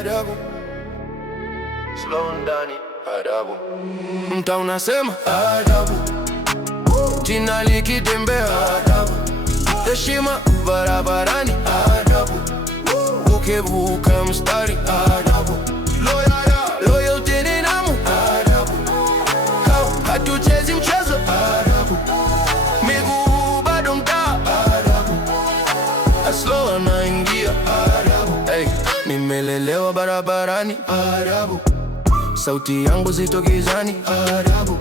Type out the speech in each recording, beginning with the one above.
adabu. Slow ndani, adabu. Mtaa unasema adabu. Jina likitembea adabu. Heshima barabarani adabu. Ukivuka mstari adabu. Loyalty ni nidhamu adabu. Hatuchezi mchezo adabu. Miguu bado mtaa adabu. Slow anaingia adabu. Hey, nimelelewa barabarani adabu. Sauti yangu zito gizani adabu.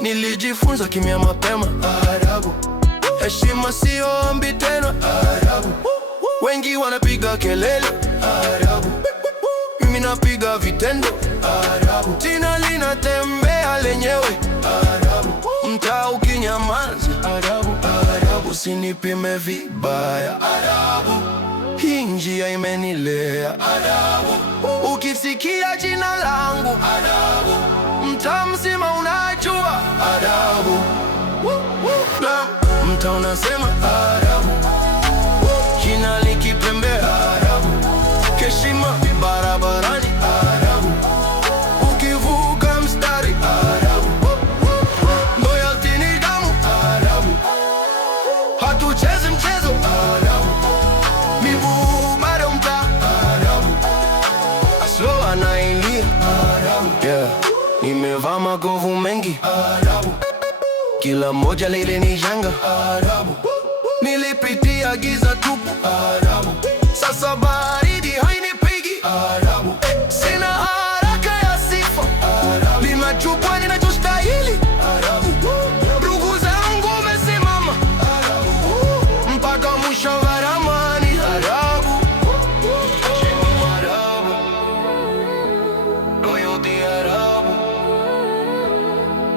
Nilijifunza kimya mapema adabu. Heshima sio ombi tena adabu. Wengi wanapiga kelele adabu. Mimi napiga vitendo adabu. Jina linatembea lenyewe adabu. Mtaa ukinyamaza adabu. Usinipime vibaya adabu. Hii njia imenilea adabu. Ukisikia jina langu adabu. Mtaa mzima unajua adabu. Mtaa unasema adabu. Jina likitembea adabu. Heshima barabarani adabu. Ukivuka mstari adabu. Loyalty ni nidhamu adabu. Hatuchezi mchezo adabu. Miguu bado mtaa adabu. Slow anaingia adabu. Yeah. Nimevaa magovu mengi adabu. Kila moja lile ni janga adabu. Nilipitia giza tupu adabu. Sasa baridi hainipigi adabu. Sina haraka ya sifa adabu. Ninachukua ninachostahili adabu. Ndugu zangu wamesimama adabu. Mpaka mwisho wa ramani adabu. Adabu. Loyalty adabu.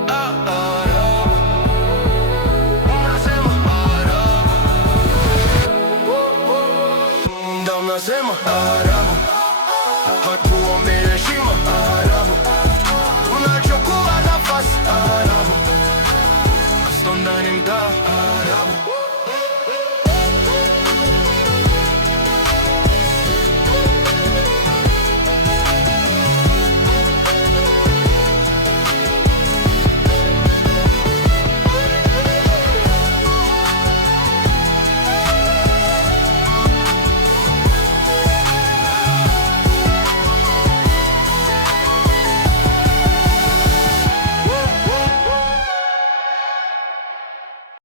Adabu. Unasema adabu. Unasema adabu.